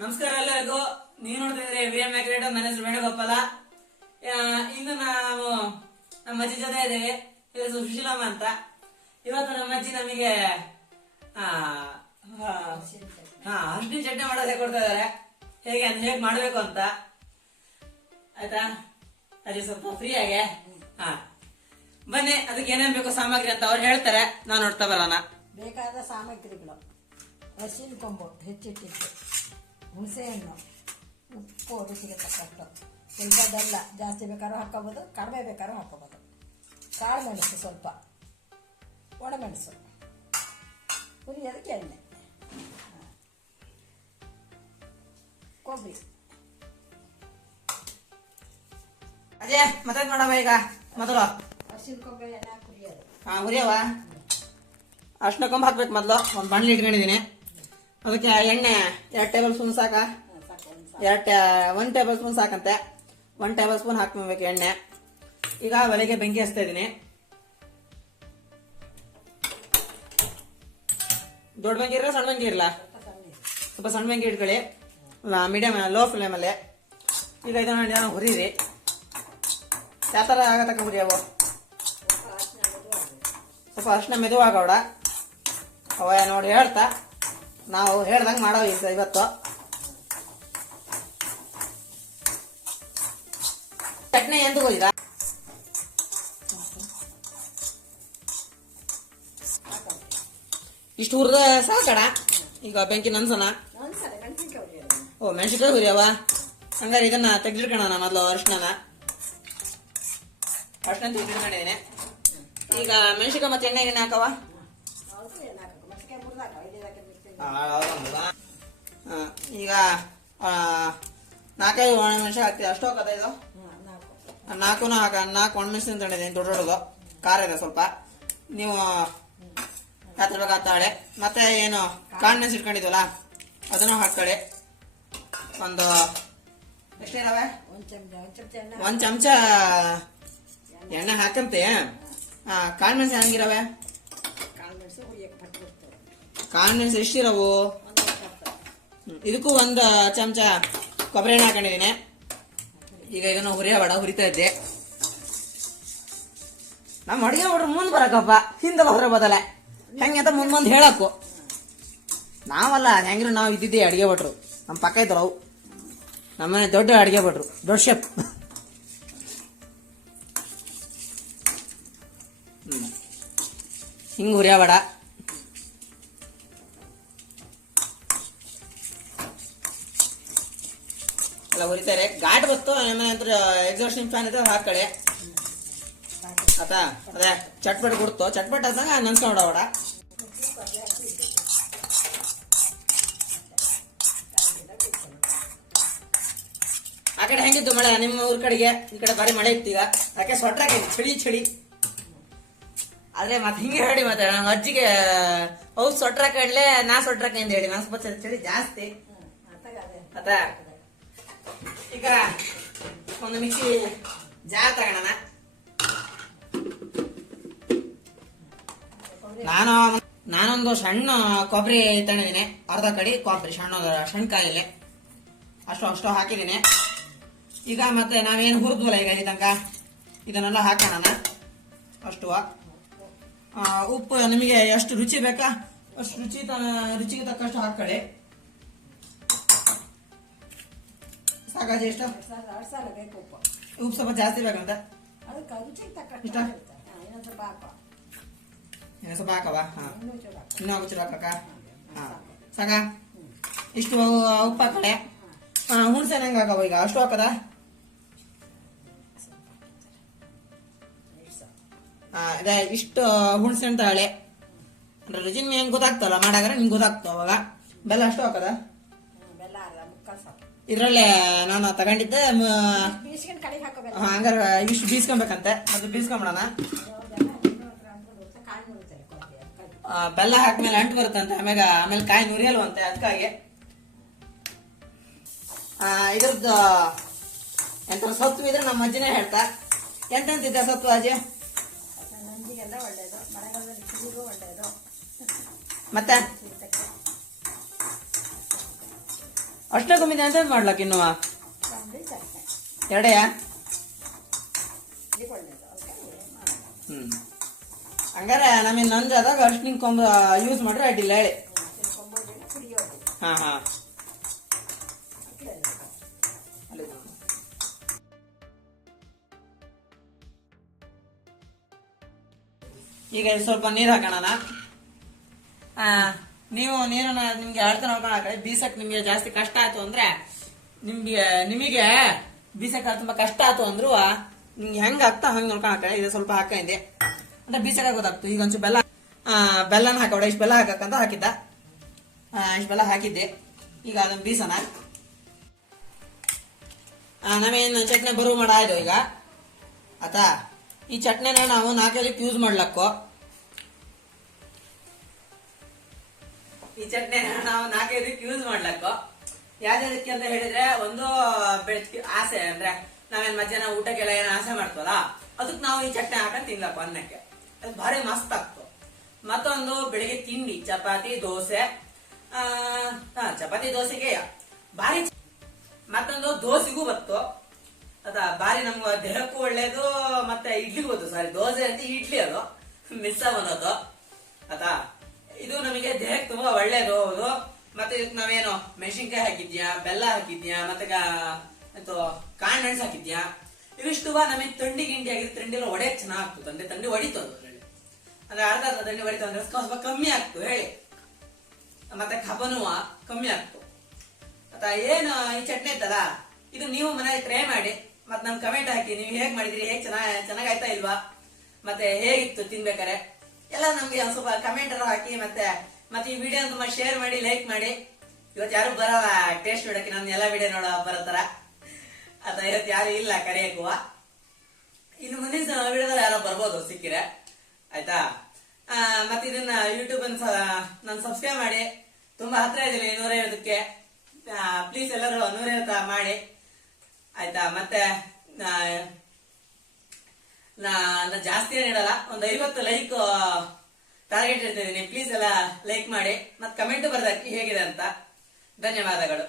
ನಮಸ್ಕಾರ ಎಲ್ಲರಿಗೂ. ನೀವು ನೋಡ್ತಿದ್ರೆ VM ಕ್ರಿಯೇಟರ್. ನನ್ನ ಹೆಸರು ವೇಣುಗೋಪಾಲ. ಇಂದು ನಾವು ನಮ್ಮ ಅಜ್ಜಿ ಜೊತೆ ಇದ್ದೇವೆ. ಹೆಸರು ಸುಶೀಲಮ್ಮ ಅಂತ. ಇವತ್ತು ನಮ್ಮ ಅಜ್ಜಿ ನಮಗೆ ಅರ್ಶಿನ ಚಟ್ನಿ ಮಾಡೋದೇ ಕೊಡ್ತಾ ಇದಾರೆ. ಹೇಗೆ ಮಾಡ್ಬೇಕು ಅಂತ. ಆಯ್ತಾ ಅಜ್ಜಿ? ಸ್ವಲ್ಪ ಫ್ರೀ ಆಗಿ ಬನ್ನಿ. ಅದಕ್ಕೆ ಏನೇನ್ ಬೇಕು ಸಾಮಗ್ರಿ ಅಂತ ಅವ್ರು ಹೇಳ್ತಾರೆ, ನಾನು ನೋಡ್ತಾ ಬರೋಣ. ಬೇಕಾದ ಸಾಮಗ್ರಿಗಳು: ಅರಿಶಿನ ಕೊಂಬು ಹೆಚ್ಚಿಟ್ಟಿಟ್ಟು, ಹುಣಸೆಹಣ್ಣು, ಉಪ್ಪು ರುಚಿಗೆ ತಕ್ಕಷ್ಟು, ಸ್ವಲ್ಪ ಬೆಲ್ಲ, ಜಾಸ್ತಿ ಬೇಕಾದ್ರೂ ಹಾಕೋಬೋದು, ಕಡಿಮೆ ಬೇಕಾದ್ರೂ ಹಾಕೋಬೋದು, ಕಾಳು ಮೆಣಸು, ಸ್ವಲ್ಪ ಒಣಮೆಣಸು, ಹುರಿಯೋದಕ್ಕೆ ಎಣ್ಣೆ, ಕೊಬ್ಬರಿ. ಅಜಯ್ ಮತ್ತೆ ಮಾಡವ ಈಗ ಮೊದಲು ಅರಿಶಿನ ಕೊಂಬೆ ಎಣ್ಣೆ ಹಾಕಿ ಹುರಿಯೋದು. ಹುರಿಯವ ಅರ್ಶಿನ ಕೊಂಬು ಹಾಕ್ಬೇಕು. ಮೊದಲು ಒಂದು ಬಾಣಲಿ ಇಟ್ಕೊಂಡಿದ್ದೀನಿ. ಅದಕ್ಕೆ ಎಣ್ಣೆ 2 ಟೇಬಲ್ ಸ್ಪೂನ್ ಸಾಕ? 1 ಟೇಬಲ್ ಸ್ಪೂನ್ ಸಾಕಂತೆ. 1 ಟೇಬಲ್ ಸ್ಪೂನ್ ಹಾಕ್ಬೇಕು ಎಣ್ಣೆ. ಈಗ ಒಲೆಗೆ ಬೆಂಕಿ ಹಚ್ತಾ ಇದ್ದೀನಿ. ದೊಡ್ಡ ಬೆಂಕಿ ಇರಲ್ಲ, ಸಣ್ಣ ಬೆಂಕಿ ಇರಲ್ಲ? ಸ್ವಲ್ಪ ಸಣ್ಣ ಬೆಂಕಿ ಇಟ್ಕೊಳ್ಳಿ, ಮೀಡಿಯಂ ಲೋ ಫ್ಲೇಮಲ್ಲಿ. ಈಗ ಇದನ್ನ ಹುರಿರಿ. ಯಾವ ಥರ ಆಗತಕ್ಕ ಹುರಿಯವು? ಸ್ವಲ್ಪ ಅರ್ಶಿನ ಮೆದುವಾಗೌಡ ಅವ ನೋಡಿ ಹೇಳ್ತಾ ನಾವು ಹೇಳ್ದಂಗೆ ಮಾಡೋ ಇವತ್ತು. ಚಟ್ನಿ ಎಂದು ಹೋಗಿದ ಇಷ್ಟು ಹುರಿದ ಸಾಕಡ. ಈಗ ಬೆಂಕಿ ನನ್ಸನ. ಓ, ಮೆಣಸಿನ್ಕಾಯಿ ಹುರಿಯವ. ಹಂಗಾರೆ ಇದನ್ನ ತೆಗೆದಿಟ್ಕೊಳ್ಳೋಣ ಮೊದಲು. ಅರ್ಶಿನ ತೆಗೆದಿಟ್ಕೊಂಡಿದ್ದೀನಿ. ಈಗ ಮೆಣಸಿನ್ಕಾಯಿ ಮತ್ತೆ ಎಣ್ಣೆ ಹಾಕವ. ಈಗ 4-5 ಒಣಮೆಣಸು ಹಾಕ್ತೀವಿ. ಅಷ್ಟು ಹಾಕದ ಇದು? 4 ಒಣಮೆಣಸು ತಂದಿದ್ದೀನಿ, ದೊಡ್ಡ ದೊಡ್ಡದು. ಖಾರ ಇದೆ ಸ್ವಲ್ಪ. ನೀವು ಹಾಕ್ತಾಳೆ. ಮತ್ತೆ ಏನು ಕಾಳು ಮೆಣಸು ಇಟ್ಕೊಂಡಿದ್ವಲ್ಲ ಅದನ್ನು ಹಾಕೊಳ್ಳಿ. ಒಂದು ಎಷ್ಟಿರವೆ? 1 ಚಮಚ ಎಣ್ಣೆ ಹಾಕಂತೆ. ಕಾಳು ಮೆಣಸು ಹೆಂಗಿರವೆ? ಕಾಳು ಮೆಣಸು ಎಷ್ಟಿರವು? ಇದಕ್ಕೂ 1 ಚಮಚ ಕೊಬ್ಬರಿ ಎಣ್ಣೆ ಹಾಕೊಂಡಿದ್ದೀನಿ. ಈಗ ಇದನ್ನು ಹುರಿತಾ ಇದ್ದೆ. ನಮ್ಮ ಅಡಿಗೆ ಹೊಡ್ರು ಮುಂದೆ ಬರಕಪ್ಪ, ಹಿಂದೆ ಹೋದ್ರೆ ಬದಲೆ ಹೆಂಗೆ ಅಂತ ಮುಂದೆ ಹೇಳಕ್ಕು. ನಾವಲ್ಲ, ಹೆಂಗ್ರು ನಾವು ಇದ್ದಿದ್ದೆ ಅಡಿಗೆ ಭಟ್ರು. ನಮ್ಮ ಪಕ್ಕ ಇದ್ರು ಅವು. ನಮ್ಮನೆ ದೊಡ್ಡ ಅಡಿಗೆ ಭಟ್ರು, ದೊಡ್ಡ ಶೆಫ್. ಹಿಂಗೆ ಹುರಿಯಬೇಡ. ಎಲ್ಲ ಹುರಿತಾರೆ. ಘಾಟ್ ಬತ್ತು. ನಂತರ ಎಕ್ಸಾಸ್ಟಿಂಗ್ ಫ್ಯಾನ್ ಇದ್ರೆ ಹಾಕಡೆ ಆತಾ. ಅದೇ ಚಟ್ಪಟ್ ಕೊಡ್ತು. ಚಟ್ಪಟ್ ಆದಂಗ ನೆನ್ಸ್ಕೊಂಡ್ಬಿಡಬೇಡ. ಆ ಕಡೆ ಹೆಂಗಿತ್ತು ಮಳೆ? ನಿಮ್ಮ ಊರ್ ಕಡೆಗೆ? ಈ ಕಡೆ ಬಾರಿ ಮಳೆ ಇತ್ತು. ಈಗ ಯಾಕೆ ಸ್ವೆಟ್ರ್ ಹಾಕಿ ಚಳಿ. ಆದ್ರೆ ಮತ್ತೆ ಹಿಂಗೆ ಹೇಳಿ, ಮತ್ತೆ ನಂಗೆ ಅಜ್ಜಿಗೆ ಹೌದು ಸ್ವೆಟ್ರ್ ಹಾಕೊಂಡ್ಲೆ, ನಾ ಸ್ವೆಟ್ರ್ ಹಾಕೊಂಡ್ ಹೇಳಿ. ನಾನು ಸ್ವಲ್ಪ ಚಳಿ ಜಾಸ್ತಿ ಆತ. ಈಗ ಒಂದು ಮಿಕ್ಸಿ ಜಾರ್ ತಗೋಣ. ನಾನೊಂದು ಸಣ್ಣ ಕೊಬ್ಬರಿ ತಗೊಂಡಿದ್ದೀನಿ. ಅರ್ಧ ಕಡಿ ಕೊಬ್ಬರಿ, ಸಣ್ಣ ಕಾಯಿಲೆ ಅಷ್ಟು ಹಾಕಿದ್ದೀನಿ. ಈಗ ಮತ್ತೆ ನಾವೇನು ಹುರಿದ್ವಲ್ಲ ಈಗ ಈ ತನಕ, ಇದನ್ನೆಲ್ಲ ಹಾಕೋಣ. ಅಷ್ಟು ಉಪ್ಪು ನಿಮಗೆ ಎಷ್ಟು ರುಚಿ ಬೇಕಾ ಅಷ್ಟು ರುಚಿಗೆ ತಕ್ಕಷ್ಟು ಹಾಕೊಳ್ಳಿ. ಸಾಕಾಜಿ ಎಷ್ಟು? ಉಪ್ಪು ಸ್ವಲ್ಪ ಜಾಸ್ತಿ ಬೇಕಂತ ಸ್ವಲ್ಪ ಹಾಕವ. ಇನ್ನೂ ಚೂರು ಹಾಕಕ್ಕ. ಸಾಕ? ಇಷ್ಟು ಉಪ್ಪು ಹಾಕಡೆ. ಹುಣಸೆ ಹೆಂಗೆ ಹಾಕವ? ಈಗ ಅಷ್ಟು ಹಾಕದ? ಅದೇ ಇಷ್ಟು ಹುಣಸೆ ಹಣ್ಣು ತಗೊಳ್ಳಿ. ಅಂದ್ರೆ ರುಚಿ ನಿಮ್ಗೆ ಹೆಂಗೆ ಗೊತ್ತಾಗ್ತಲ್ಲ ಮಾಡಾದ್ರೆ ನಿಮ್ಗೆ ಗೊತ್ತಾಗ್ತಾವ. ಅವಾಗ ಬೆಲ್ಲ ಅಷ್ಟು ಹಾಕದ? ಇದ್ರಲ್ಲೇ ನಾನು ತಗೊಂಡಿದ್ದೆ. ಹಂಗಾರೆ ಇಷ್ಟು ಬೀಸ್ಕೊಬೇಕಂತೆ. ಅದು ಬೀಸ್ಕೊಂಬಿಡೋಣ. ಬೆಲ್ಲ ಹಾಕ್ಮೇಲೆ ಅಂಟು ಬರುತ್ತಂತೆ. ಆಮೇಲೆ ಕಾಯಿ ನುರಿಯಲ್ವಂತೆ. ಅದಕ್ಕಾಗಿ ಇದ್ರದ್ದು ಎಂತ ಸೊತ್ತು ಇದ್ರೆ ನಮ್ಮ ಅಜ್ಜಿನೇ ಹೇಳ್ತಾ. ಎಂತೆಂತಿದ್ದೆ ಸೊತ್ತು ಅಜ್ಜಿ? ಮತ್ತೆ ಅಷ್ಟೇ ಕಮ್ಮಿದೆ ಅಂತ ಮಾಡ್ಲಕ್ಕ ಇನ್ನು ತಂಬಳಿ ಚಟ್ನಿ ಎರಡೆಯಾ? ಇದು ಒಳ್ಳೇದು ಅದಕ್ಕೆ ಏನ್ ಮಾಡೋದು. ಹಂಗಾರೆ ನಮಗೆ ನಂಜಾದಾಗ ಅರ್ಶಿನ ಕೊಂಬ ಯೂಸ್ ಮಾಡ್ರೆ ಅಡ್ಡಿಲ್ಲ ಹೇಳಿ. ಅರಿಶಿನ ಕೊಂಬೋದಿಲ್ಲ ಕುಡಿಯೋದು ಹಾ ಹಾ ಅಟ್ಲೇ ಈಗ ಸ್ವಲ್ಪ ನೀರು ಹಾಕೋಣ. ನೀವು ನೀರನ್ನ ನಿಮ್ಗೆ ಹೇಳ್ತಾನೆ ಹೋಗೋಣ. ಬೀಸಕ್ ನಿಮ್ಗೆ ಜಾಸ್ತಿ ಕಷ್ಟ ಆಯ್ತು ಅಂದ್ರೆ ನಿಮಗೆ ಬೀಸಕ್ ತುಂಬಾ ಕಷ್ಟ ಆಯ್ತು ಅಂದ್ರು ನಿಮ್ಗೆ ಹೆಂಗ್ ಆಗ್ತಾ ಹಂಗ್ ನೋಡ್ಕೊಳಕ ಇದು ಸ್ವಲ್ಪ ಹಾಕಿದೆ ಅಂದ್ರೆ ಬೀಸಕ ಗೊತ್ತಾಗ್ತು. ಈಗ ಒಂಚೂರು ಬೆಲ್ಲನ ಹಾಕೋಡ. ಇಷ್ಟು ಬೆಲ್ಲ ಹಾಕಕ್ಕಂತ ಹಾಕಿದ್ದ. ಇಷ್ಟು ಬೆಲ್ಲ ಹಾಕಿದ್ದೆ. ಈಗ ಅದನ್ನ ಬೀಸನ ನಾವೇನು ಚಟ್ನಿ ಬರುವ ಮಾಡಾಯ್ತು ಈಗ ಆತಾ. ಈ ಚಟ್ನಿನ ನಾವು ನಾಲ್ಕಲಿಕ್ಕೆ ಯೂಸ್ ಮಾಡ್ಲಕ್ಕೋ. ಈ ಚಟ್ನಿ ನಾವು 4 ಇದಕ್ಕೆ ಯೂಸ್ ಮಾಡ್ಲಕ್ಕೋ. ಯಾವ್ದಕ್ಕೆ ಅಂತ ಹೇಳಿದ್ರೆ, ಒಂದು ಬೆಳಗ್ಗೆ ಆಸೆ ಅಂದ್ರೆ ನಾವೇನ್ ಮಧ್ಯಾಹ್ನ ಊಟಕ್ಕೆಲ್ಲ ಏನೋ ಆಸೆ ಮಾಡ್ತವಲ್ಲ, ಅದಕ್ಕೆ ನಾವು ಈ ಚಟ್ನಿ ಹಾಕೊಂಡು ತಿನ್ಲಕ್ಕ ಅನ್ನಕ್ಕೆ. ಅದು ಭಾರಿ ಮಸ್ತ್ ಆಗ್ತು. ಮತ್ತೊಂದು ಬೆಳಿಗ್ಗೆ ತಿಂಡಿ ಚಪಾತಿ ದೋಸೆ. ಚಪಾತಿ ದೋಸೆಗೆ ಭಾರಿ. ಮತ್ತೊಂದು ದೋಸೆಗೂ ಬತ್ತು ಅದ ಭಾರಿ ನಮ್ಗೆ ದೇಹಕ್ಕೂ ಒಳ್ಳೇದು. ಮತ್ತೆ ಇಡ್ಲಿಗೂ ಬತ್ತು. ಸಾರಿ, ದೋಸೆ ಅಂತ ಇಡ್ಲಿ ಅದು ಮಿಸ್ ಅನ್ನೋದು ಆತಾ. ಇದು ನಮಗೆ ದೇಹಕ್ಕೆ ತುಂಬಾ ಒಳ್ಳೇದು. ಹೌದು. ಮತ್ತೆ ಇದಕ್ಕೆ ನಾವೇನು ಮೆಣಸಿನ್ಕಾಯಿ ಹಾಕಿದ್ಯಾ, ಬೆಲ್ಲ ಹಾಕಿದ್ಯಾ, ಮತ್ತೆ ಕಾಳು ಮೆಣಸು ಹಾಕಿದ್ಯಾ. ಇವಿಷ್ಟು ನಮಗೆ ತಂಡಿ ಗಿಂಡಿ ಆಗಿದ್ರೆ ತಂಡಿ ಒಡೆ ಚೆನ್ನಾಗ್ ಆಗ್ತದೆ. ಅಂದ್ರೆ ತಂಡಿ ಹೊಡಿತು ಅದ್ರಲ್ಲಿ. ಅಂದ್ರೆ ಅರ್ಧ ತಂಡಿ ಹೊಡಿತು ಅಂದ್ರೆ ಸ್ವಲ್ಪ ಕಮ್ಮಿ ಆಗ್ತು ಹೇಳಿ. ಮತ್ತೆ ಕಬನುವ ಕಮ್ಮಿ ಆಗ್ತು. ಅಥವಾ ಏನು ಈ ಚಟ್ನಿ ಐತಲ್ಲ, ಇದು ನೀವು ಮನೆಯಲ್ಲಿ ಟ್ರೈ ಮಾಡಿ. ಮತ್ತೆ ನಮ್ ಕಮೆಂಟ್ ಹಾಕಿ ನೀವು ಹೇಗ್ ಮಾಡಿದ್ರಿ, ಹೇಗ್ ಚೆನ್ನಾಗಾಯ್ತಾ ಇಲ್ವಾ, ಮತ್ತೆ ಹೇಗಿತ್ತು ತಿನ್ಬೇಕಾರೆ ಎಲ್ಲ ನಮ್ಗೆ ಒಂದ್ ಸ್ವಲ್ಪ ಕಮೆಂಟ್ ಹಾಕಿ. ಮತ್ತೆ ಈ ವಿಡಿಯೋ ತುಂಬಾ ಶೇರ್ ಮಾಡಿ, ಲೈಕ್ ಮಾಡಿ. ಇವತ್ತು ಯಾರು ಬರಲ್ಲ ಟೇಸ್ಟ್ ನೋಡಕ್ಕೆ, ನಮ್ ಎಲ್ಲಾ ವಿಡಿಯೋ ನೋಡ ಬರತ್ತಾರ. ಅಥವಾ ಇವತ್ತು ಯಾರು ಇಲ್ಲ ಕರೆಯಕ್ಕುವ. ಇನ್ನು ಮುಂದಿನ ವಿಡಿಯೋದಲ್ಲಿ ಯಾರೋ ಬರ್ಬೋದು ಸಿಕ್ಕಿರೆ ಆಯ್ತಾ. ಮತ್ತೆ ಇದನ್ನ ಯೂಟ್ಯೂಬ್ ನಾನು ಸಬ್ಸ್ಕ್ರೈಬ್ ಮಾಡಿ. ತುಂಬಾ ಹತ್ರ ಇದೀನಿ 150ಕ್ಕೆ. ಪ್ಲೀಸ್ ಎಲ್ಲರೂ 150 ಮಾಡಿ ಆಯ್ತಾ. ಮತ್ತೆ ಜಾಸ್ತಿ ಏನ್ ಇಡಲ್ಲ, ಒಂದು 50 ಲೈಕ್ ಟಾರ್ಗೆಟ್ ಇಡ್ತಿದ್ದೀನಿ. ಪ್ಲೀಸ್ ಎಲ್ಲ ಲೈಕ್ ಮಾಡಿ, ಮತ್ತೆ ಕಮೆಂಟ್ ಬರ್ದಾಕಿ ಹೇಗಿದೆ ಅಂತ. ಧನ್ಯವಾದಗಳು.